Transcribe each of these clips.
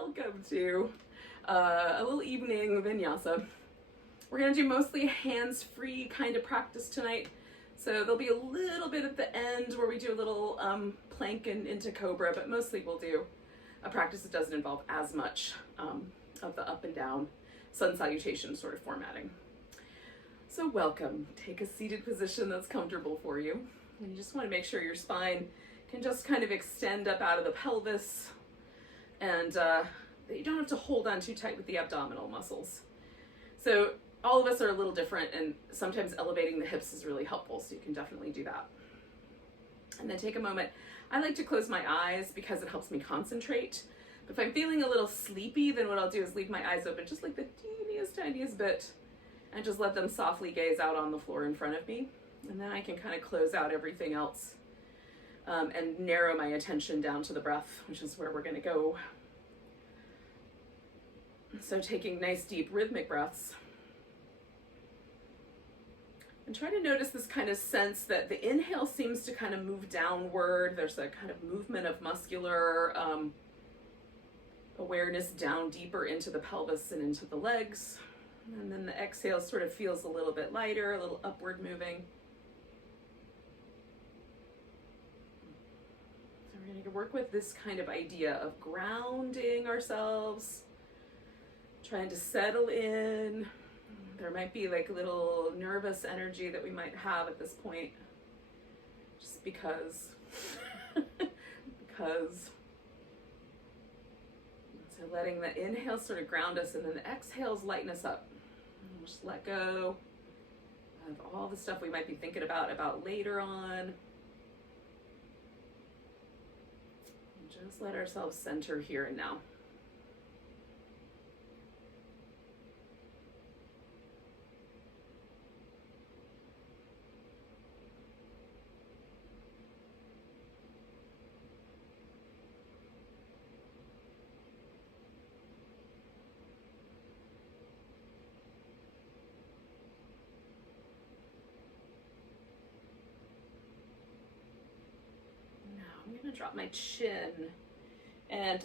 Welcome to a little evening vinyasa. We're going to do mostly hands-free kind of practice tonight. So there'll be a little bit at the end where we do a little plank and into cobra, but mostly we'll do a practice that doesn't involve as much of the up and down sun salutation sort of formatting. So welcome. Take a seated position that's comfortable for you. And you just want to make sure your spine can just kind of extend up out of the pelvis, and that you don't have to hold on too tight with the abdominal muscles. So all of us are a little different, and sometimes elevating the hips is really helpful, so you can definitely do that. And then take a moment. I like to close my eyes because it helps me concentrate. But if I'm feeling a little sleepy, then what I'll do is leave my eyes open just like the teeniest, tiniest bit, and just let them softly gaze out on the floor in front of me. And then I can kind of close out everything else and narrow my attention down to the breath, which is where we're going to go. So taking nice, deep, rhythmic breaths. And try to notice this kind of sense that the inhale seems to kind of move downward. There's a kind of movement of muscular awareness down deeper into the pelvis and into the legs. And then the exhale sort of feels a little bit lighter, a little upward moving. So we're going to work with this kind of idea of grounding ourselves, trying to settle in. There might be like a little nervous energy that we might have at this point, just because. So letting the inhale sort of ground us, and then the exhales lighten us up. And just let go of all the stuff we might be thinking about later on. And just let ourselves center here and now. I'm going to drop my chin, and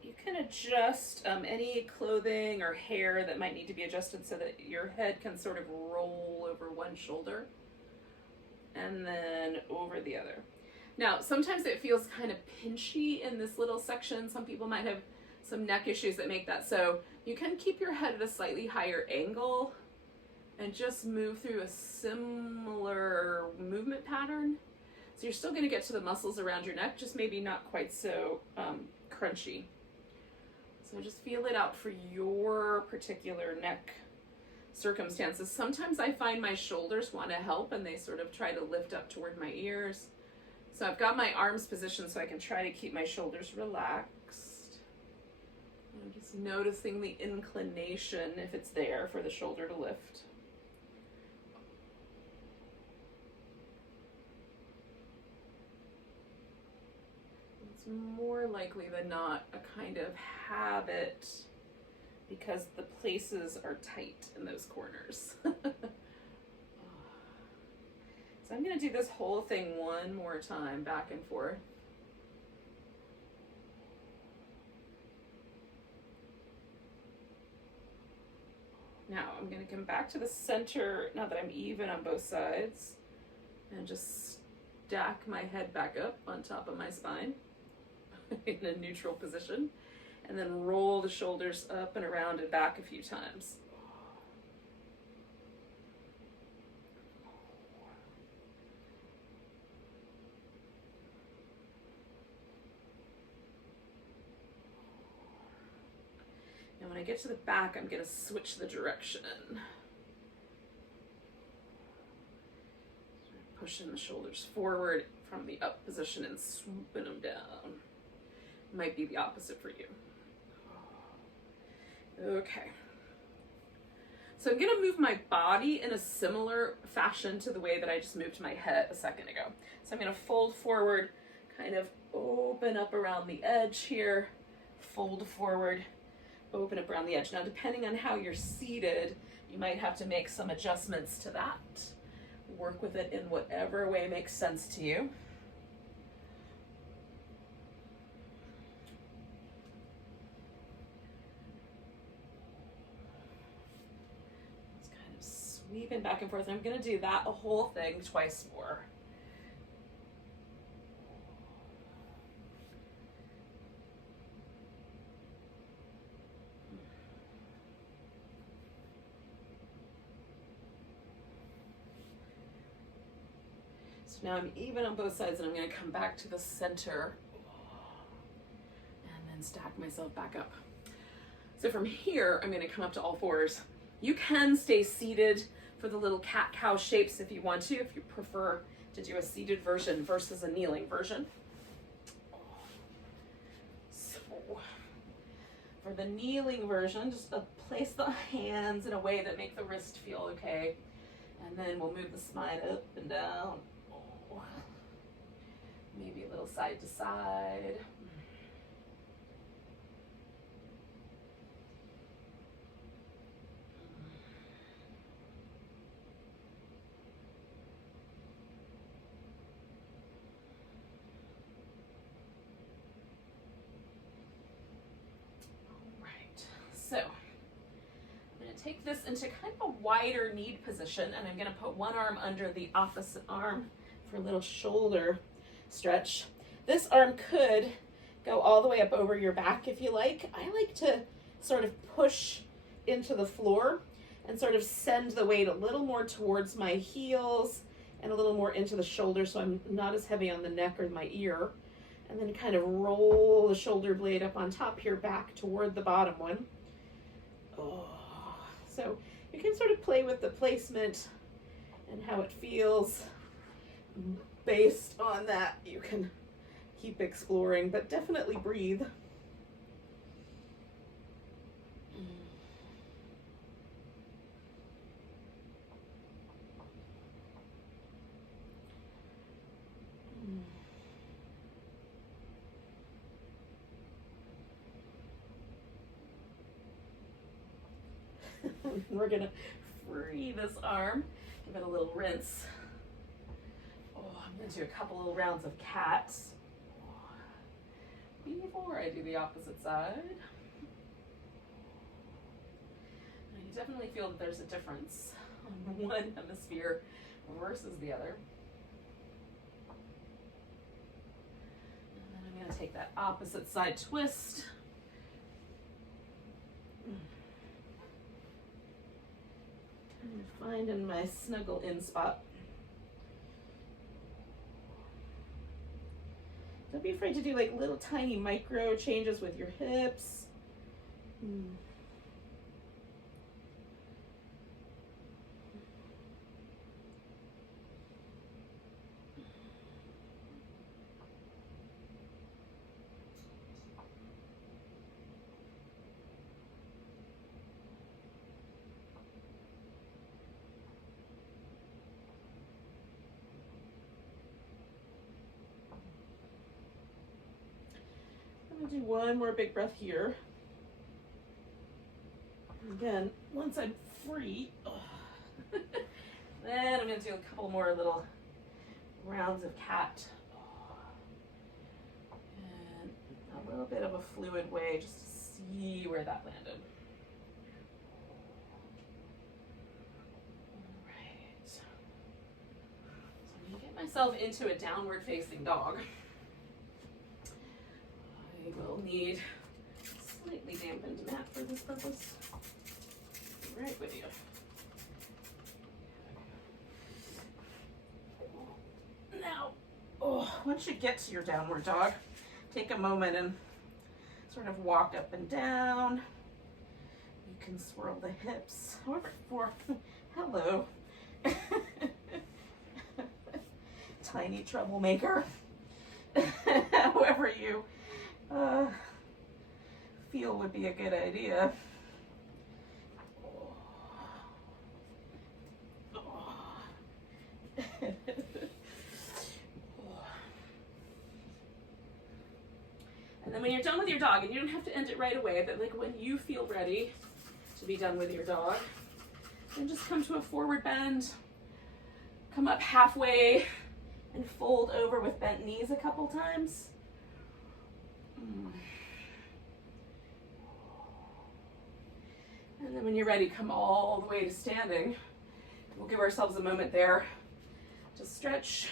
you can adjust any clothing or hair that might need to be adjusted so that your head can sort of roll over one shoulder and then over the other. Now, sometimes it feels kind of pinchy in this little section. Some people might have some neck issues that make that. So you can keep your head at a slightly higher angle and just move through a similar movement pattern. So you're still going to get to the muscles around your neck, just maybe not quite so crunchy. So just feel it out for your particular neck circumstances. Sometimes I find my shoulders want to help, and they sort of try to lift up toward my ears. So I've got my arms positioned so I can try to keep my shoulders relaxed. I'm just noticing the inclination, if it's there, for the shoulder to lift. More likely than not a kind of habit because the places are tight in those corners. So I'm going to do this whole thing one more time, back and forth. Now I'm going to come back to the center now that I'm even on both sides, and just stack my head back up on top of my spine in a neutral position, and then roll the shoulders up and around and back a few times. And when I get to the back, I'm going to switch the direction. Pushing the shoulders forward from the up position and swooping them down. Might be the opposite for you. Okay. So I'm going to move my body in a similar fashion to the way that I just moved my head a second ago. So I'm going to fold forward, kind of open up around the edge here, fold forward, open up around the edge. Now, depending on how you're seated, you might have to make some adjustments to that. Work with it in whatever way makes sense to you. weaving back and forth. I'm going to do that a whole thing twice more. So now I'm even on both sides, and I'm going to come back to the center and then stack myself back up. So from here, I'm going to come up to all fours. You can stay seated for the little cat-cow shapes if you want to, if you prefer to do a seated version versus a kneeling version. So for the kneeling version, just place the hands in a way that make the wrist feel okay. And then we'll move the spine up and down. Maybe a little side to side. So I'm going to take this into kind of a wider knee position, and I'm going to put one arm under the opposite arm for a little shoulder stretch. This arm could go all the way up over your back if you like. I like to sort of push into the floor and sort of send the weight a little more towards my heels and a little more into the shoulder, so I'm not as heavy on the neck or my ear. And then kind of roll the shoulder blade up on top here back toward the bottom one. Oh, so you can sort of play with the placement and how it feels. Based on that, you can keep exploring, but definitely breathe. We're gonna free this arm, give it a little rinse. Oh, I'm gonna do a couple little rounds of cats before I do the opposite side. And you definitely feel that there's a difference on one hemisphere versus the other. And then I'm gonna take that opposite side twist. Finding my snuggle in spot. Don't be afraid to do like little tiny micro changes with your hips. Do one more big breath here. Again, once I'm free, then I'm going to do a couple more little rounds of cat. And a little bit of a fluid way just to see where that landed. All right. So I'm going to get myself into a downward facing dog. I will need a slightly dampened mat for this purpose. Right with you. Now, once you get to your downward dog, take a moment and sort of walk up and down. You can swirl the hips. However, hello, tiny troublemaker. However you feel would be a good idea. And then when you're done with your dog, and you don't have to end it right away, but like when you feel ready to be done with your dog, then just come to a forward bend, come up halfway, and fold over with bent knees a couple times. And then when you're ready, come all the way to standing. We'll give ourselves a moment there to stretch.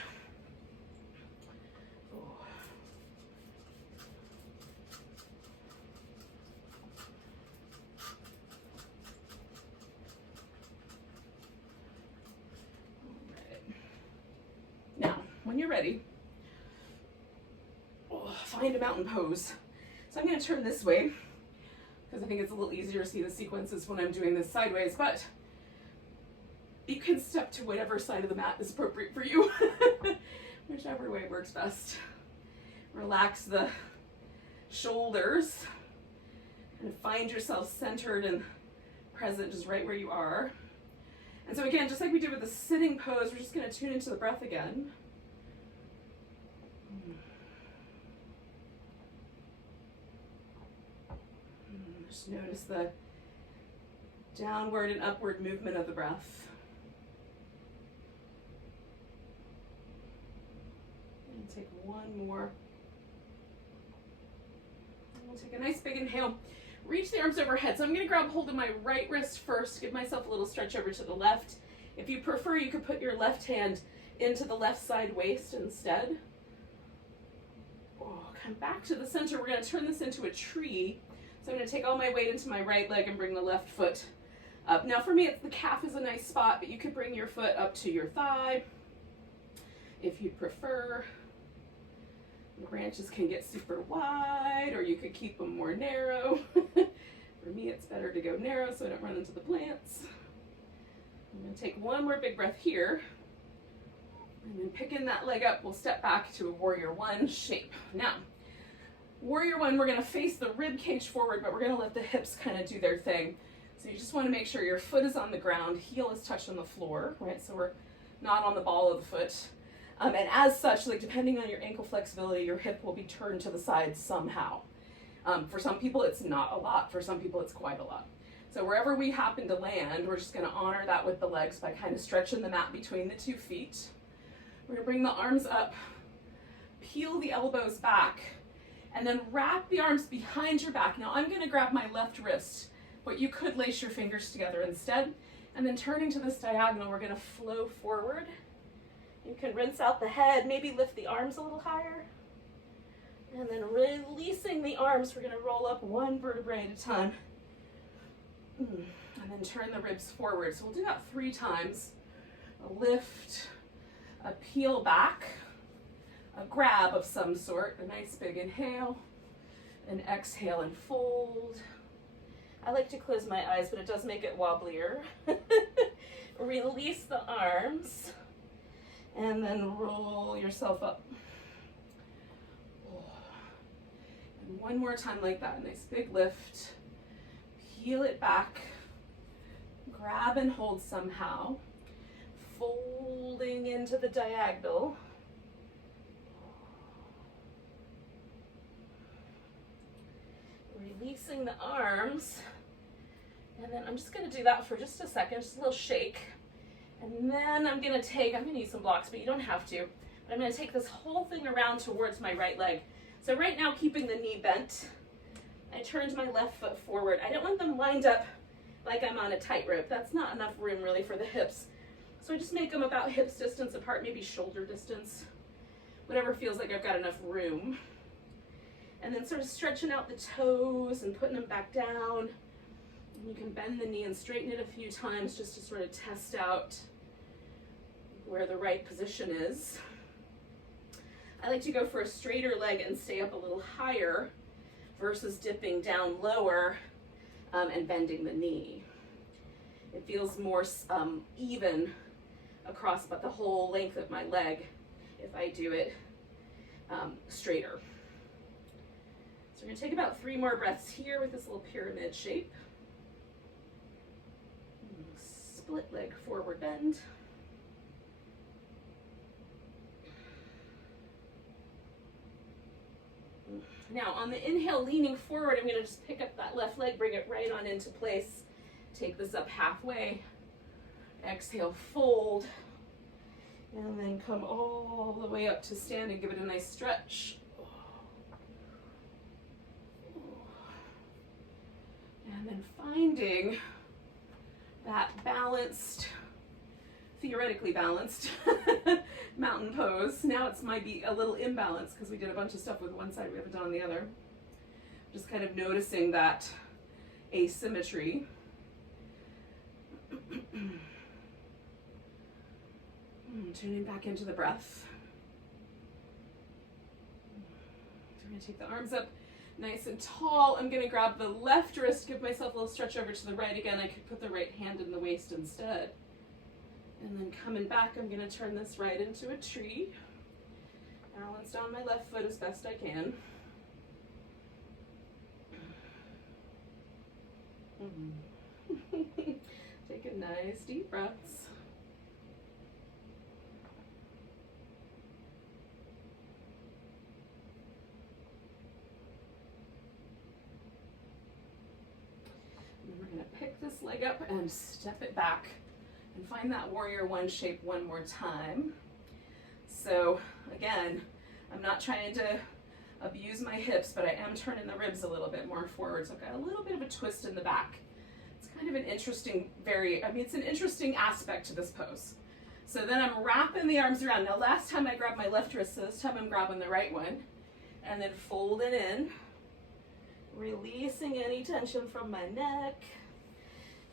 When you're ready, find a mountain pose. So I'm going to turn this way because I think it's a little easier to see the sequences when I'm doing this sideways, but you can step to whatever side of the mat is appropriate for you, whichever way works best. Relax the shoulders and find yourself centered and present just right where you are. And so again, just like we did with the sitting pose, we're just going to tune into the breath again. Just notice the downward and upward movement of the breath. And take one more. We'll take a nice big inhale. Reach the arms overhead. So I'm going to grab hold of my right wrist first. Give myself a little stretch over to the left. If you prefer, you could put your left hand into the left side waist instead. Come back to the center. We're going to turn this into a tree. So I'm going to take all my weight into my right leg and bring the left foot up. Now for me, the calf is a nice spot, but you could bring your foot up to your thigh if you prefer. The branches can get super wide, or you could keep them more narrow. For me, it's better to go narrow so I don't run into the plants. I'm going to take one more big breath here. And then picking that leg up, we'll step back to a warrior one shape. Now, warrior one, we're going to face the rib cage forward, but we're going to let the hips kind of do their thing. So you just want to make sure your foot is on the ground, heel is touched on the floor, right? So we're not on the ball of the foot. And as such, like depending on your ankle flexibility, your hip will be turned to the side somehow. For some people, it's not a lot. For some people, it's quite a lot. So wherever we happen to land, we're just going to honor that with the legs by kind of stretching the mat between the 2 feet. We're going to bring the arms up, peel the elbows back, and then wrap the arms behind your back. Now I'm going to grab my left wrist, but you could lace your fingers together instead. And then turning to this diagonal, we're going to flow forward. You can rinse out the head, maybe lift the arms a little higher. And then releasing the arms, we're going to roll up one vertebrae at a time. And then turn the ribs forward. So we'll do that 3 times. A lift, a peel back, a grab of some sort, a nice big inhale, an exhale and fold. I like to close my eyes, but it does make it wobblier. Release the arms, and then roll yourself up. And one more time like that, a nice big lift. Peel it back, grab and hold somehow, folding into the diagonal. Releasing the arms, and then I'm just going to do that for just a second, just a little shake. And then I'm going to use some blocks, but you don't have to. But I'm going to take this whole thing around towards my right leg. So right now, keeping the knee bent, I turned my left foot forward. I don't want them lined up like I'm on a tightrope. That's not enough room really for the hips. So I just make them about hips distance apart, maybe shoulder distance, whatever feels like I've got enough room. And then sort of stretching out the toes and putting them back down. And you can bend the knee and straighten it a few times just to sort of test out where the right position is. I like to go for a straighter leg and stay up a little higher versus dipping down lower and bending the knee. It feels more even across but the whole length of my leg if I do it straighter. So we're going to take about 3 more breaths here with this little pyramid shape. Split leg forward bend. Now on the inhale, leaning forward, I'm going to just pick up that left leg, bring it right on into place. Take this up halfway. Exhale, fold. And then come all the way up to standing. Give it a nice stretch. And then finding that balanced theoretically balanced mountain pose. Now it's might be a little imbalanced because we did a bunch of stuff with one side we haven't done on the other. Just kind of noticing that asymmetry. Tuning back into the breath. So I'm going to take the arms up nice and tall. I'm going to grab the left wrist, give myself a little stretch over to the right. Again, I could put the right hand in the waist instead. And then coming back, I'm going to turn this right into a tree. Balance on my left foot as best I can. Take a nice deep breaths. And we're going to pick this leg up and step it back and find that warrior one shape one more time. So again, I'm not trying to abuse my hips, but I am turning the ribs a little bit more forward. So I've got a little bit of a twist in the back. It's kind of an interesting, it's an interesting aspect to this pose. So then I'm wrapping the arms around. Now last time I grabbed my left wrist, so this time I'm grabbing the right one. And then folding in, releasing any tension from my neck,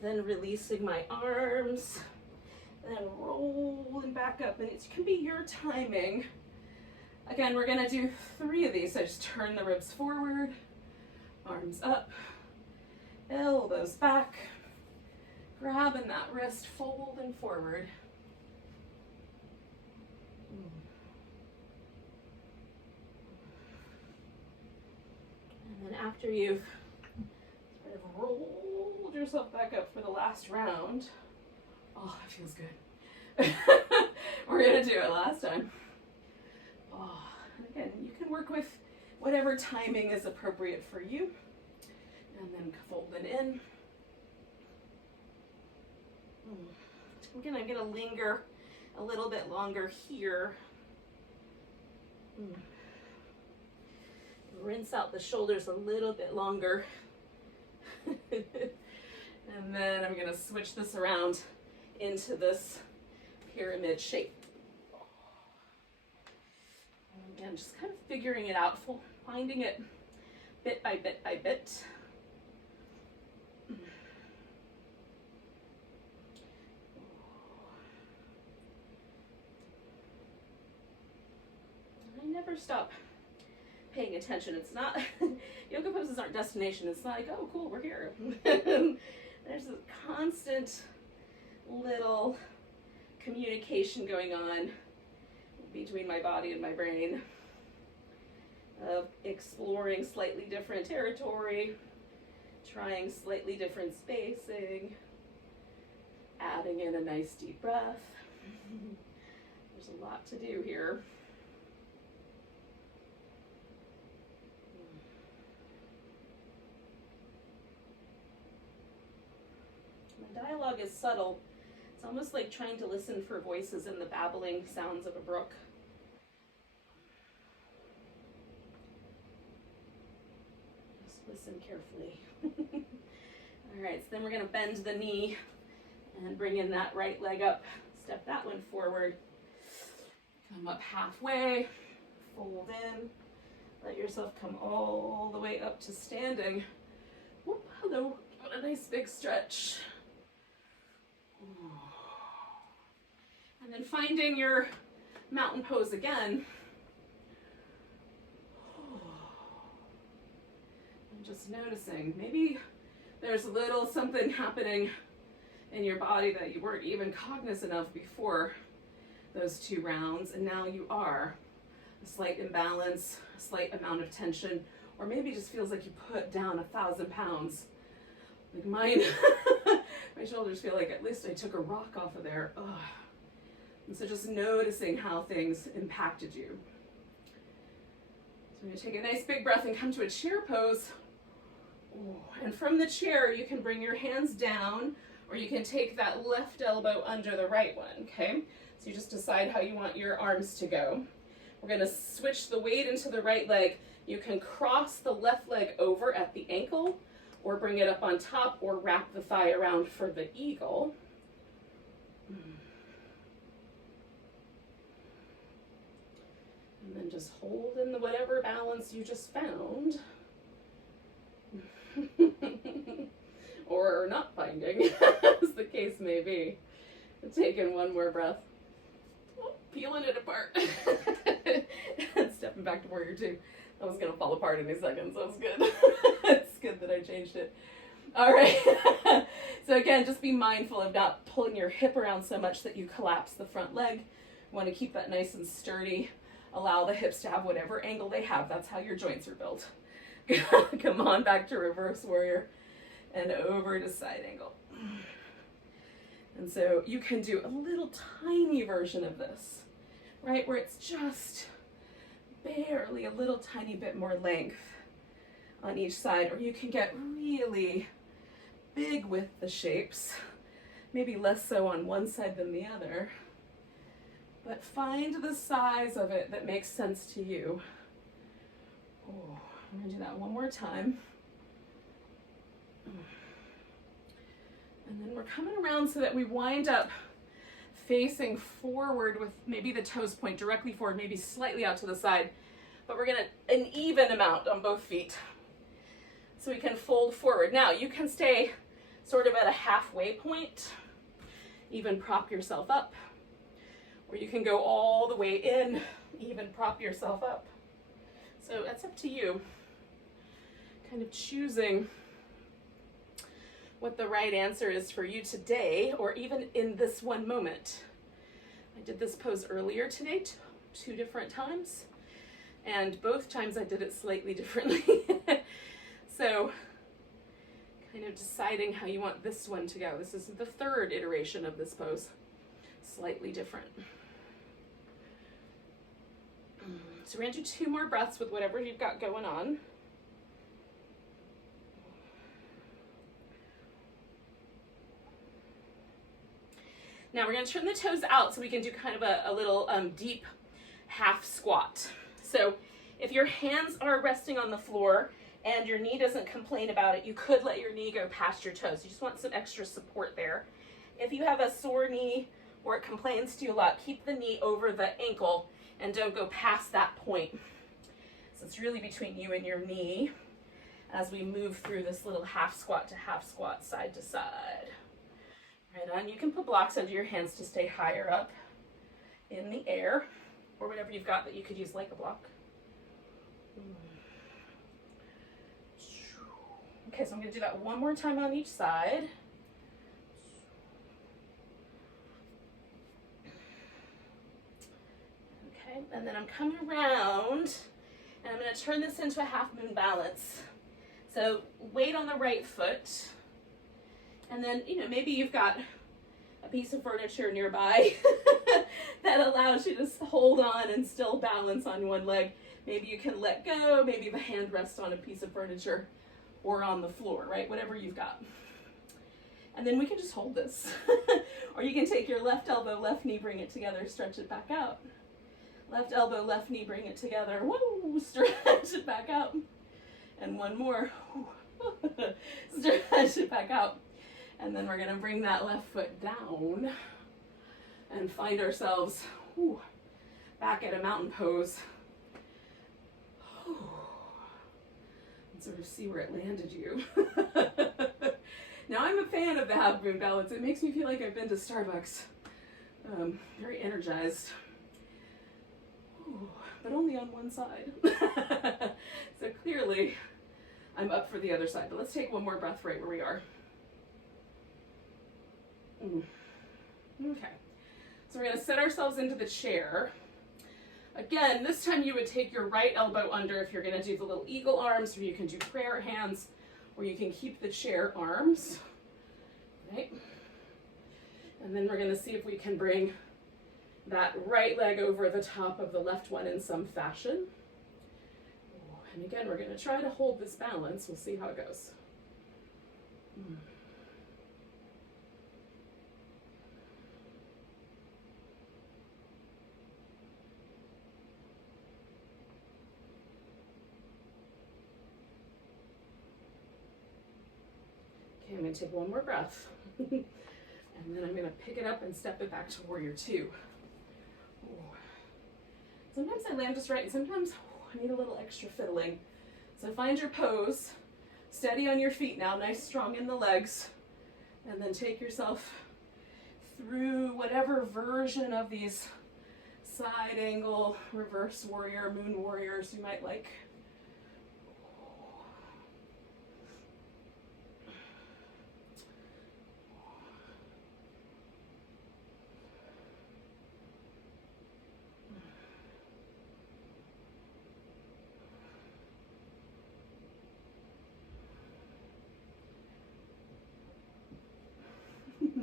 then releasing my arms, and then rolling back up. And it can be your timing. Again, we're gonna do 3 of these. So just turn the ribs forward, arms up, elbows back, grabbing that wrist, folding forward. And then after you've sort of rolled yourself back up for the last round, oh, that feels good. We're gonna do it last time. Oh, and again, you can work with whatever timing is appropriate for you. And then folding in. Again, I'm gonna linger a little bit longer here. Rinse out the shoulders a little bit longer. And then I'm gonna switch this around into this pyramid shape. Again, just kind of figuring it out, finding it bit by bit by bit. I never stop paying attention. It's not, yoga poses aren't destination. It's not like, oh cool, we're here. There's a constant little communication going on between my body and my brain of exploring slightly different territory, trying slightly different spacing, adding in a nice deep breath. There's a lot to do here. My dialogue is subtle. It's almost like trying to listen for voices in the babbling sounds of a brook. Just listen carefully. All right, so then we're going to bend the knee and bring in that right leg up. Step that one forward. Come up halfway, fold in. Let yourself come all the way up to standing. Whoop, hello. Give it a nice big stretch. And then finding your mountain pose again. And just noticing, maybe there's a little something happening in your body that you weren't even cognizant of before those 2 rounds, and now you are. A slight imbalance, a slight amount of tension, or maybe just feels like you put down 1,000 pounds. Like mine, my shoulders feel like at least I took a rock off of there. Ugh. And so just noticing how things impacted you. So I'm gonna take a nice big breath and come to a chair pose. Ooh. And from the chair, you can bring your hands down, or you can take that left elbow under the right one, okay? So you just decide how you want your arms to go. We're gonna switch the weight into the right leg. You can cross the left leg over at the ankle, or bring it up on top, or wrap the thigh around for the eagle. And just hold in the whatever balance you just found. Or not finding, as the case may be. Taking one more breath. Oh, peeling it apart. And stepping back to warrior two. That was going to fall apart any second, so it's good. It's good that I changed it. All right. So again, just be mindful of not pulling your hip around so much that you collapse the front leg. You want to keep that nice and sturdy. Allow the hips to have whatever angle they have. That's how your joints are built. Come on back to reverse warrior and over to side angle. And so you can do a little tiny version of this, right? Where it's just barely a little tiny bit more length on each side, or you can get really big with the shapes, maybe less so on one side than the other, but find the size of it that makes sense to you. Oh, I'm gonna do that one more time. And then we're coming around so that we wind up facing forward with maybe the toes point directly forward, maybe slightly out to the side, but we're gonna an even amount on both feet. So we can fold forward. Now you can stay sort of at a halfway point, even prop yourself up, or you can go all the way in, even prop yourself up. So that's up to you, kind of choosing what the right answer is for you today, or even in this one moment. I did this pose earlier today, two different times, and both times I did it slightly differently. So kind of deciding how you want this one to go. This is the third iteration of this pose, slightly different. So we're gonna do 2 more breaths with whatever you've got going on. Now we're going to turn the toes out so we can do kind of a little deep half squat. So if your hands are resting on the floor and your knee doesn't complain about it, you could let your knee go past your toes. You just want some extra support there. If you have a sore knee or it complains to you a lot, keep the knee over the ankle and don't go past that point. So it's really between you and your knee as we move through this little half squat to half squat, side to side. Right on. You can put blocks under your hands to stay higher up in the air, or whatever you've got that you could use like a block. Okay, so I'm going to do that one more time on each side. Okay, and then I'm coming around, and I'm going to turn this into a half moon balance. So weight on the right foot. And then, maybe you've got a piece of furniture nearby that allows you to hold on and still balance on one leg. Maybe you can let go, maybe the hand rests on a piece of furniture or on the floor, right? Whatever you've got. And then we can just hold this. Or you can take your left elbow, left knee, bring it together, stretch it back out. Left elbow, left knee, bring it together. Woo! Stretch it back out. And one more. Stretch it back out. And then we're going to bring that left foot down and find ourselves back at a mountain pose. And sort of see where it landed you. Now I'm a fan of the half moon balance. It makes me feel like I've been to Starbucks. Very energized. But only on one side. So clearly I'm up for the other side. But let's take one more breath right where we are. Okay, so we're going to set ourselves into the chair. Again, this time you would take your right elbow under if you're going to do the little eagle arms, or you can do prayer hands, or you can keep the chair arms. Right? And then we're going to see if we can bring that right leg over the top of the left one in some fashion. And again, we're going to try to hold this balance. We'll see how it goes. Okay, I'm going to take one more breath. And then I'm going to pick it up and step it back to warrior two. It's Sometimes I land just right, and sometimes I need a little extra fiddling. So find your pose, steady on your feet now, nice strong in the legs, and then take yourself through whatever version of these side angle, reverse warrior, moon warriors you might like.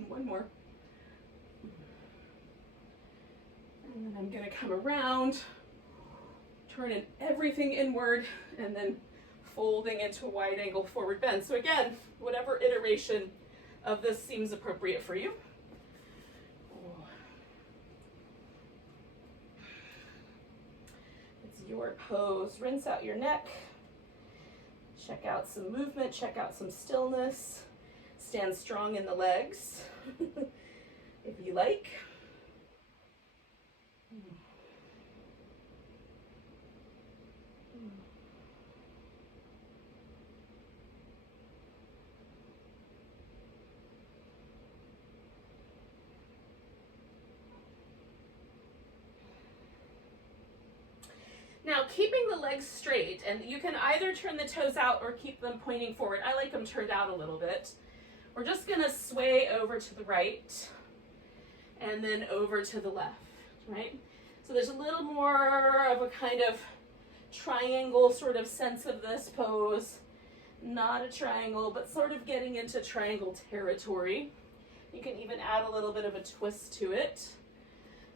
One more. And then I'm going to come around, turning everything inward, and then folding into a wide angle forward bend. So again, whatever iteration of this seems appropriate for you. It's your pose. Rinse out your neck. Check out some movement, check out some stillness. Stand strong in the legs, if you like. Now, keeping the legs straight, and you can either turn the toes out or keep them pointing forward. I like them turned out a little bit. We're just gonna sway over to the right and then over to the left, right? So there's a little more of a kind of triangle sort of sense of this pose. Not a triangle, but sort of getting into triangle territory. You can even add a little bit of a twist to it.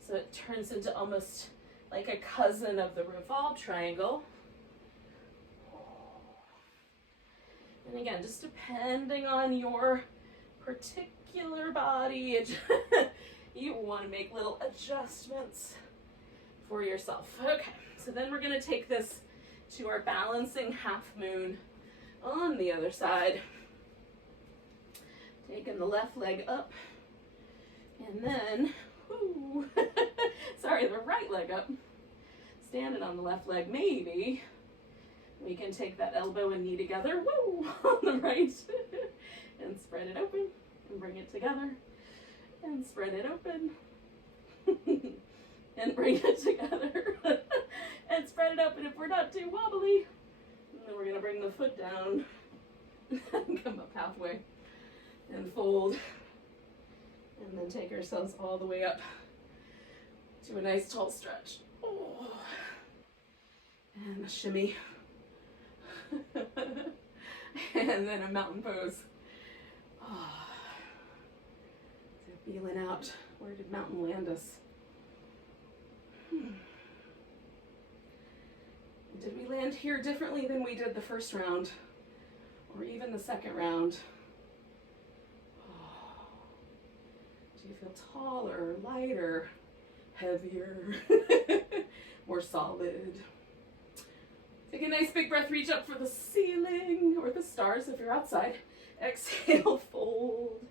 So it turns into almost like a cousin of the revolved triangle. And again, just depending on your particular body, you want to make little adjustments for yourself. Okay, so then we're going to take this to our balancing half moon on the other side. Taking the left leg up, and then, sorry, the right leg up. Standing on the left leg, maybe we can take that elbow and knee together, on the right, and spread it open, and bring it together, and spread it open, and bring it together, and spread it open if we're not too wobbly. And then we're gonna bring the foot down, and come up halfway, and fold, and then take ourselves all the way up to a nice tall stretch. Oh. And a shimmy. And then a mountain pose. Oh. So feeling out, where did mountain land us? Did we land here differently than we did the first round? Or even the second round? Oh. Do you feel taller, lighter, heavier, more solid? Take a nice big breath, reach up for the ceiling or the stars if you're outside. Exhale, fold.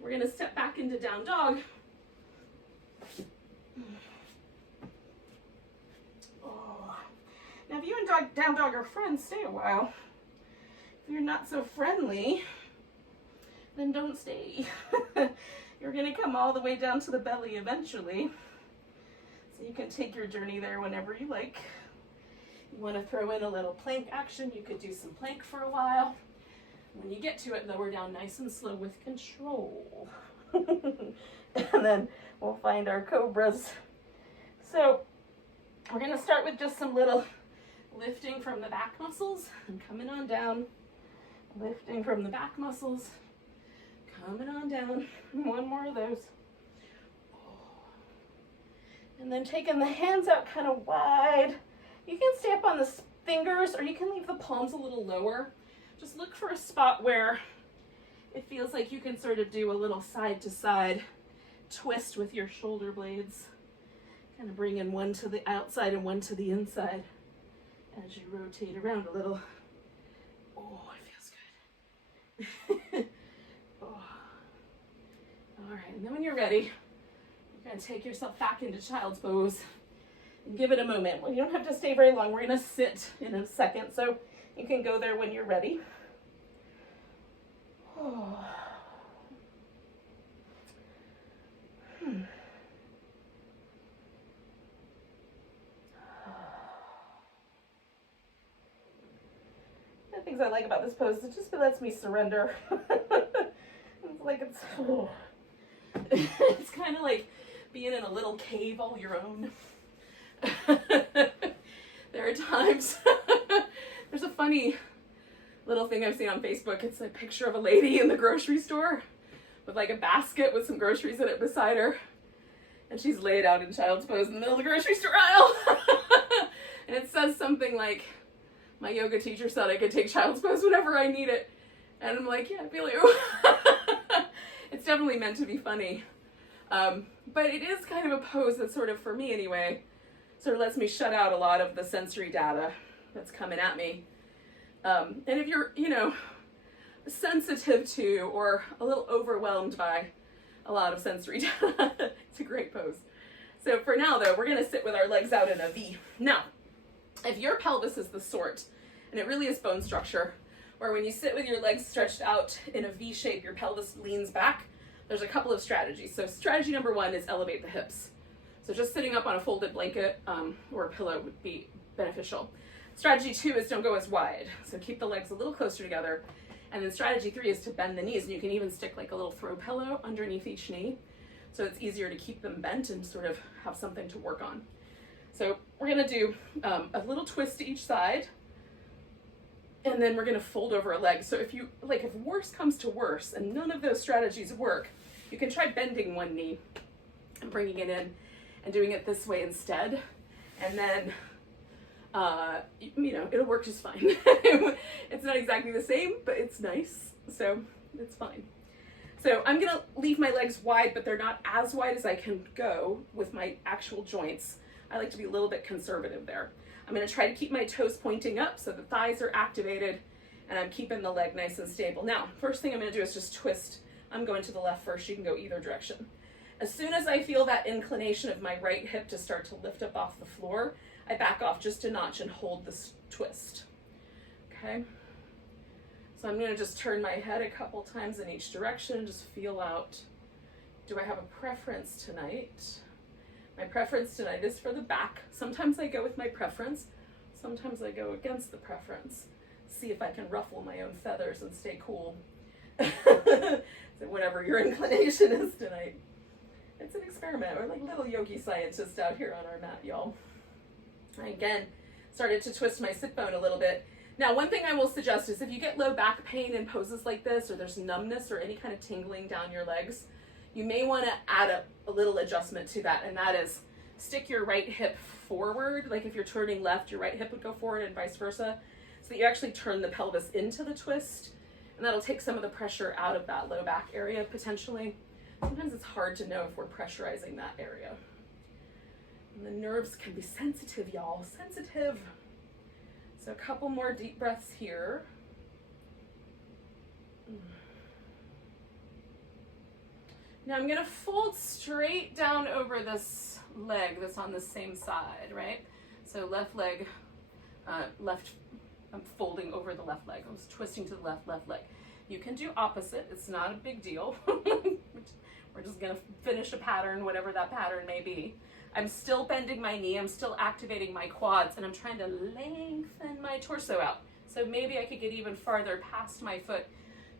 We're gonna step back into down dog. Oh. Now if you and down dog are friends, stay a while. If you're not so friendly, then don't stay. You're gonna come all the way down to the belly eventually. So you can take your journey there whenever you like. You want to throw in a little plank action, you could do some plank for a while. When you get to it, lower down nice and slow with control. And then we'll find our cobras. So we're going to start with just some little lifting from the back muscles and coming on down. Lifting from the back muscles, coming on down. One more of those. And then taking the hands out kind of wide. You can stay up on the fingers or you can leave the palms a little lower. Just look for a spot where it feels like you can sort of do a little side to side twist with your shoulder blades. Kind of bring in one to the outside and one to the inside as you rotate around a little. Oh, it feels good. Oh. All right, and then when you're ready, you're going to take yourself back into child's pose. give it a moment. Well, you don't have to stay very long. We're going to sit in a second, so you can go there when you're ready. Oh. The things I like about this pose is it just lets me surrender. It's like it's kind of like being in a little cave all your own. There are times, there's a funny little thing I've seen on Facebook. It's a picture of a lady in the grocery store with like a basket with some groceries in it beside her. And she's laid out in child's pose in the middle of the grocery store aisle. And it says something like, my yoga teacher said I could take child's pose whenever I need it. And I'm like, yeah, I feel you. It's definitely meant to be funny. But it is kind of a pose that sort of, for me anyway, sort of lets me shut out a lot of the sensory data that's coming at me. And if you're, you know, sensitive to or a little overwhelmed by a lot of sensory data, it's a great pose. So for now though, we're gonna sit with our legs out in a V. Now, if your pelvis is the sort, and it really is bone structure, where when you sit with your legs stretched out in a V shape, your pelvis leans back, there's a couple of strategies. So strategy number one is elevate the hips. So just sitting up on a folded blanket or a pillow would be beneficial. Strategy two is don't go as wide. So keep the legs a little closer together. And then strategy three is to bend the knees. And you can even stick like a little throw pillow underneath each knee. So it's easier to keep them bent and sort of have something to work on. So we're gonna do a little twist to each side. And then we're gonna fold over a leg. So if you, like if worse comes to worse and none of those strategies work, you can try bending one knee and bringing it in and doing it this way instead. And then, you know, it'll work just fine. It's not exactly the same, but it's nice. So it's fine. So I'm gonna leave my legs wide, but they're not as wide as I can go with my actual joints. I like to be a little bit conservative there. I'm gonna try to keep my toes pointing up so the thighs are activated and I'm keeping the leg nice and stable. Now, first thing I'm gonna do is just twist. I'm going to the left first. You can go either direction. As soon as I feel that inclination of my right hip to start to lift up off the floor, I back off just a notch and hold this twist. Okay? So I'm gonna just turn my head a couple times in each direction, just feel out. Do I have a preference tonight? My preference tonight is for the back. Sometimes I go with my preference. Sometimes I go against the preference. See if I can ruffle my own feathers and stay cool. So whatever your inclination is tonight. It's an experiment. We're like little yogi scientists out here on our mat, y'all. I again started to twist my sit bone a little bit. Now, one thing I will suggest is if you get low back pain in poses like this, or there's numbness or any kind of tingling down your legs, you may want to add a little adjustment to that, and that is stick your right hip forward. Like if you're turning left, your right hip would go forward and vice versa, so that you actually turn the pelvis into the twist, and that'll take some of the pressure out of that low back area potentially. Sometimes it's hard to know if we're pressurizing that area. And the nerves can be sensitive, y'all, sensitive. So a couple more deep breaths here. Now I'm gonna fold straight down over this leg that's on the same side, right? So left leg, I'm folding over the left leg. I was twisting to the left leg. You can do opposite, it's not a big deal. We're just gonna finish a pattern, whatever that pattern may be. I'm still bending my knee, I'm still activating my quads, and I'm trying to lengthen my torso out. So maybe I could get even farther past my foot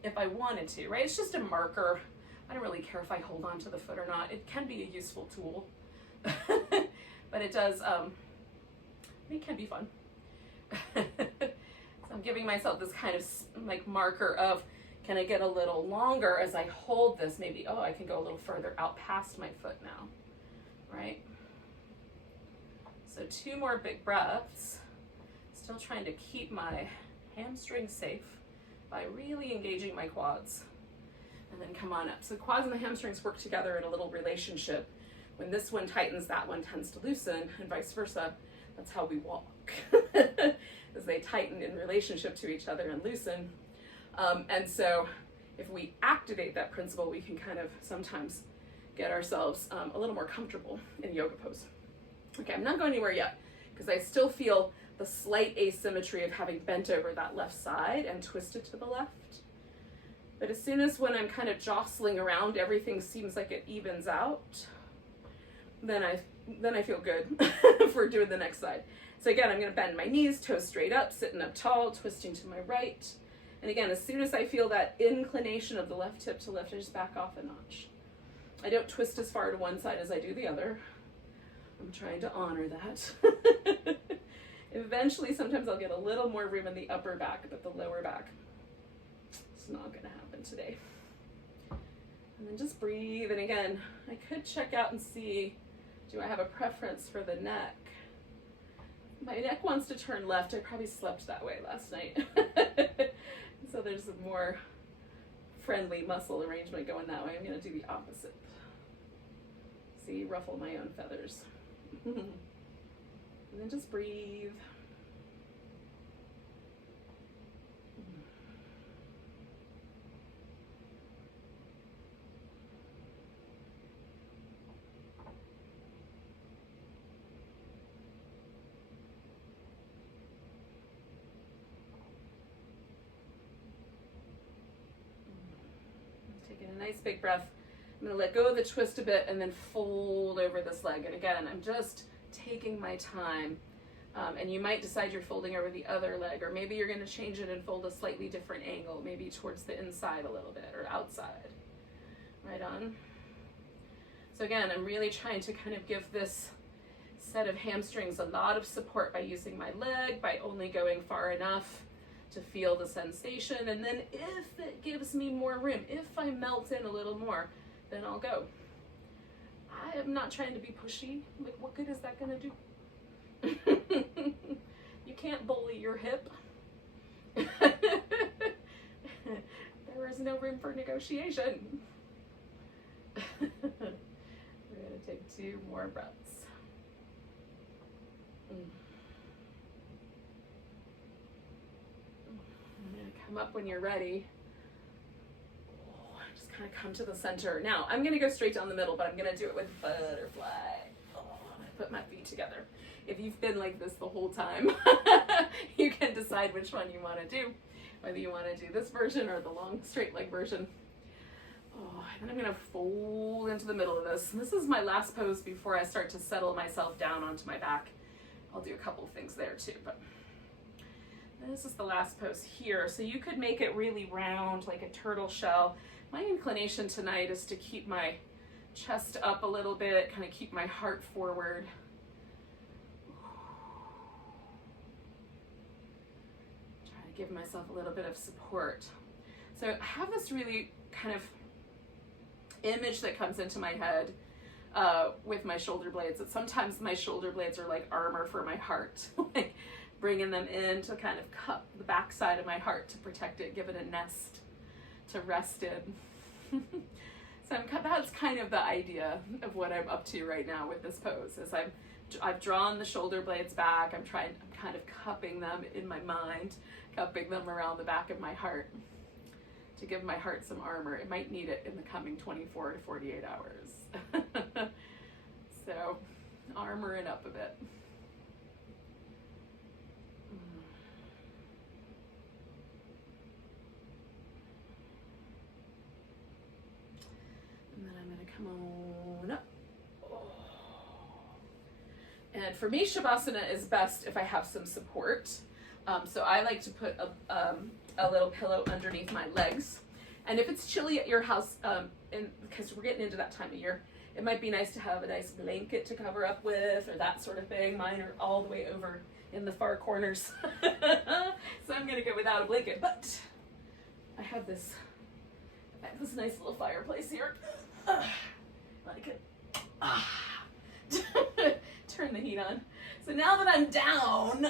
if I wanted to, right? It's just a marker. I don't really care if I hold on to the foot or not. It can be a useful tool, but it does, it can be fun. So I'm giving myself this kind of like marker of, can I get a little longer as I hold this? Maybe, oh, I can go a little further out past my foot now, right? So 2 more big breaths. Still trying to keep my hamstrings safe by really engaging my quads. And then come on up. So the quads and the hamstrings work together in a little relationship. When this one tightens, that one tends to loosen, and vice versa. That's how we walk, as they tighten in relationship to each other and loosen. And so if we activate that principle, we can kind of sometimes get ourselves a little more comfortable in yoga pose. Okay, I'm not going anywhere yet because I still feel the slight asymmetry of having bent over that left side and twisted to the left. But as soon as when I'm kind of jostling around, everything seems like it evens out, then I feel good for doing the next side. So again, I'm gonna bend my knees, toes straight up, sitting up tall, twisting to my right. And again, as soon as I feel that inclination of the left hip to lift, I just back off a notch. I don't twist as far to one side as I do the other. I'm trying to honor that. Eventually, sometimes I'll get a little more room in the upper back, but the lower back, it's not gonna happen today. And then just breathe. And again, I could check out and see, do I have a preference for the neck? My neck wants to turn left. I probably slept that way last night. So there's a more friendly muscle arrangement going that way. I'm gonna do the opposite. See, ruffle my own feathers. And then just breathe. Taking a nice big breath. I'm going to let go of the twist a bit and then fold over this leg. And again, I'm just taking my time. And you might decide you're folding over the other leg, or maybe you're going to change it and fold a slightly different angle, maybe towards the inside a little bit or outside. Right on. So again, I'm really trying to kind of give this set of hamstrings a lot of support by using my leg, by only going far enough to feel the sensation. And then if it gives me more room, if I melt in a little more, then I'll go. I am not trying to be pushy. Like, what good is that going to do? You can't bully your hip. There is no room for negotiation. We're going to take 2 more breaths. I'm going to come up when you're ready. Just kind of come to the center. Now, I'm going to go straight down the middle, but I'm going to do it with butterfly. I'm going to put my feet together. If you've been like this the whole time, you can decide which one you want to do, whether you want to do this version or the long straight leg version. Oh, and then I'm going to fold into the middle of this. And this is my last pose before I start to settle myself down onto my back. I'll do a couple of things there too, but this is the last pose here. So you could make it really round like a turtle shell. My inclination tonight is to keep my chest up a little bit, kind of keep my heart forward. Give myself a little bit of support. So I have this really kind of image that comes into my head with my shoulder blades, that sometimes my shoulder blades are like armor for my heart, like bringing them in to kind of cup the backside of my heart to protect it, give it a nest to rest in. So that's kind of the idea of what I'm up to right now with this pose. Is I've drawn the shoulder blades back. I'm kind of cupping them in my mind, cupping them around the back of my heart to give my heart some armor. It might need it in the coming 24 to 48 hours. So armor it up a bit. And then I'm going to come on up. And for me, Shavasana is best if I have some support. So I like to put a little pillow underneath my legs. And if it's chilly at your house, because we're getting into that time of year, it might be nice to have a nice blanket to cover up with, or that sort of thing. Mine are all the way over in the far corners. So I'm going to go without a blanket. But I have this nice little fireplace here. Like it. Turn the heat on. So now that I'm down,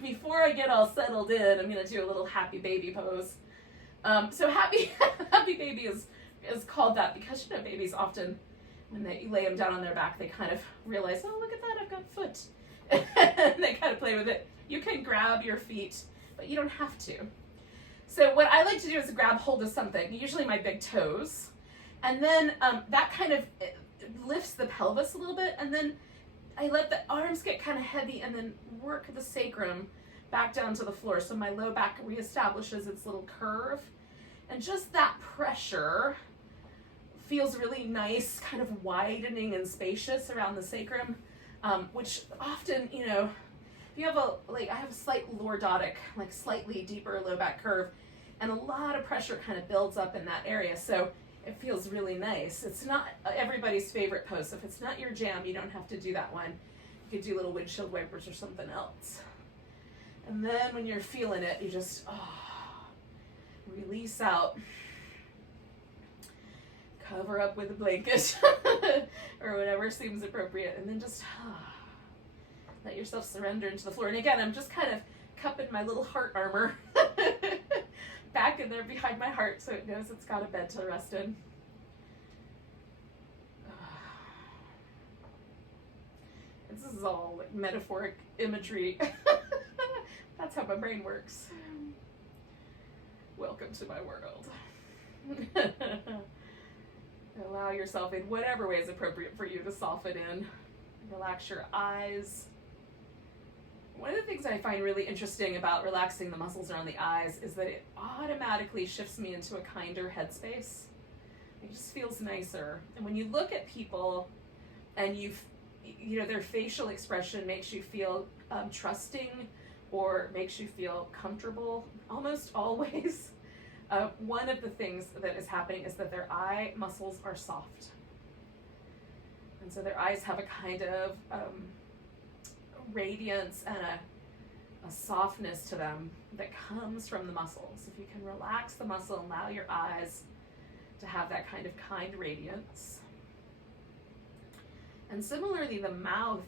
before I get all settled in, I'm gonna do a little happy baby pose. So happy baby is called that because, you know, babies often, when you lay them down on their back, they kind of realize, oh, look at that, I've got foot. And they kind of play with it. You can grab your feet, but you don't have to. So what I like to do is grab hold of something, usually my big toes, and then that kind of lifts the pelvis a little bit, and then I let the arms get kind of heavy and then work the sacrum back down to the floor. So my low back reestablishes its little curve. And just that pressure feels really nice, kind of widening and spacious around the sacrum, which often, you know, if you have I have a slight lordotic, like slightly deeper low back curve, and a lot of pressure kind of builds up in that area. So it feels really nice. It's not everybody's favorite pose. So if it's not your jam, you don't have to do that one. You could do little windshield wipers or something else. And then when you're feeling it, you just release out. Cover up with a blanket or whatever seems appropriate, and then just let yourself surrender into the floor. And again, I'm just kind of cupping my little heart armor back in there behind my heart so it knows it's got a bed to rest in. This is all like metaphoric imagery. That's how my brain works. Welcome to my world. Allow yourself in whatever way is appropriate for you to soften in. Relax your eyes. One of the things I find really interesting about relaxing the muscles around the eyes is that it automatically shifts me into a kinder headspace. It just feels nicer. And when you look at people and you know, their facial expression makes you feel trusting or makes you feel comfortable, almost always. One of the things that is happening is that their eye muscles are soft. And so their eyes have a kind of radiance and a softness to them that comes from the muscles. If you can relax the muscle and allow your eyes to have that kind of kind radiance. And similarly, the mouth,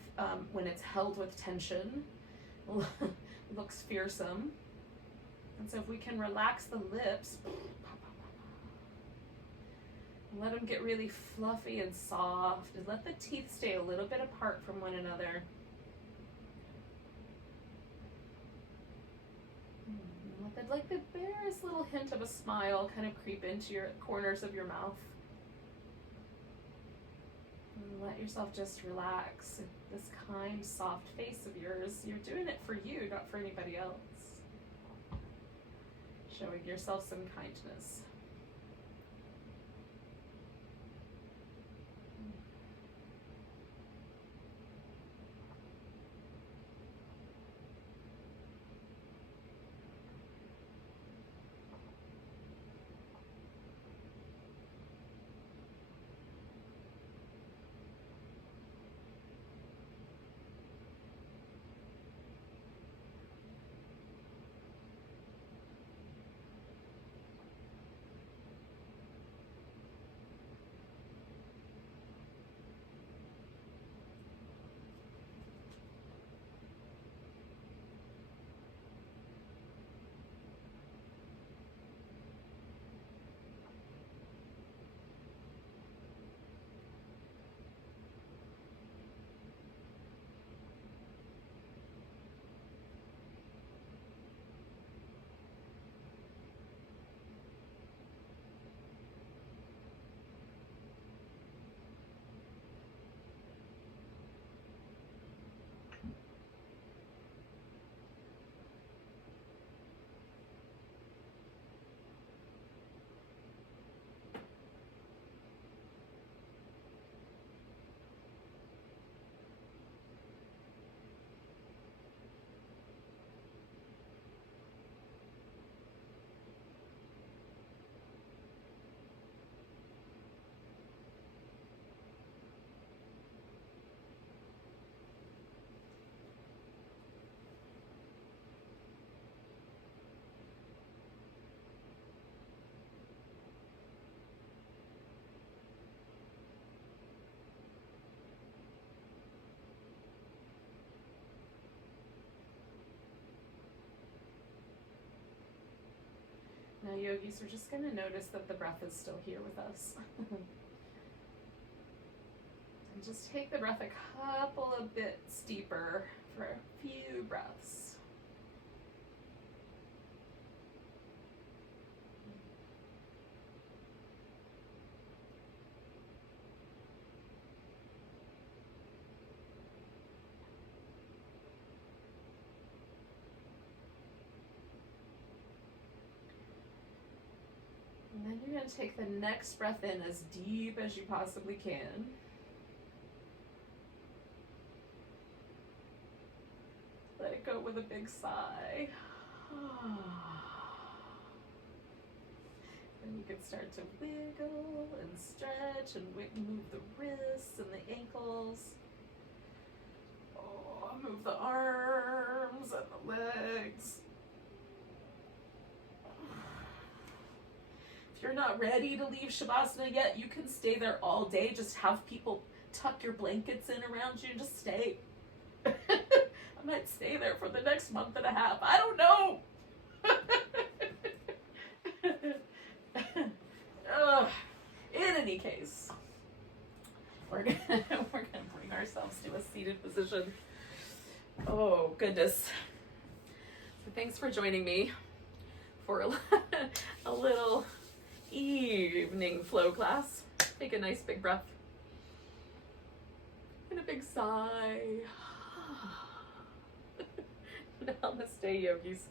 when it's held with tension, looks fearsome. And so if we can relax the lips, let them get really fluffy and soft, and let the teeth stay a little bit apart from one another. Let the barest little hint of a smile kind of creep into your corners of your mouth. And let yourself just relax. This kind, soft face of yours, you're doing it for you, not for anybody else. Showing yourself some kindness. Now, yogis, we're just going to notice that the breath is still here with us. And just take the breath a couple of bits deeper for a few breaths. then you're going to take the next breath in as deep as you possibly can. Let it go with a big sigh. And you can start to wiggle and stretch and move the wrists and the ankles. Oh, move the arms and the legs. If you're not ready to leave Shavasana yet, you can stay there all day. Just have people tuck your blankets in around you and just stay. I might stay there for the next month and a half. I don't know. In any case, we're gonna bring ourselves to a seated position. Oh goodness! So thanks for joining me for a little evening flow class. Take a nice big breath and a big sigh. Namaste, yogis.